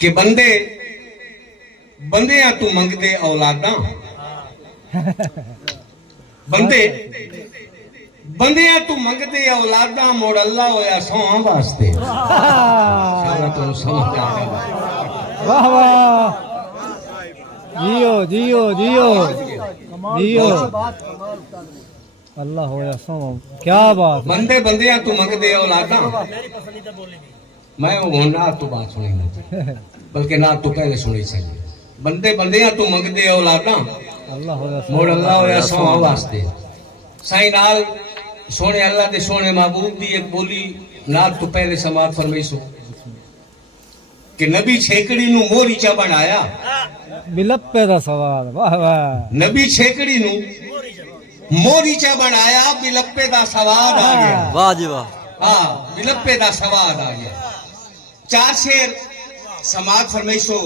कि बंदे बंदियां तू मंगदे औलादा बंदे बंदियां तू मंगदे औलादा मोड़ अल्लाह होया सौहां वास्ते शाला तुम समझ आ गया वाह वाह जियो जियो जियो जियो अल्लाह होया सो क्या बात बंदे बंदियां तू मंगदे औलादा मैं वो ना तू बात सुनी बल्कि ना तू पहले सुनी चाहिए बंदे बंदियां तू मंगदे औलादा अल्लाह होया मोड़ अल्लाह होया सौहां वास्ते साईं नाल सोने अल्लाह दे सोने महबूब दी एक बोली नाल तू पहले समात फरमाइसो कि नबी छेकड़ी नु मोरीचा बनाया बिलप्पे दा सवाल वाह वाह नबी छेकड़ी नु मोरीचा बनाया बिलप्पे दा सवाद आ गया वाह जी वाह हाँ बिलप्पे दा सवाद आ गया चार शेर समात फरमाइसो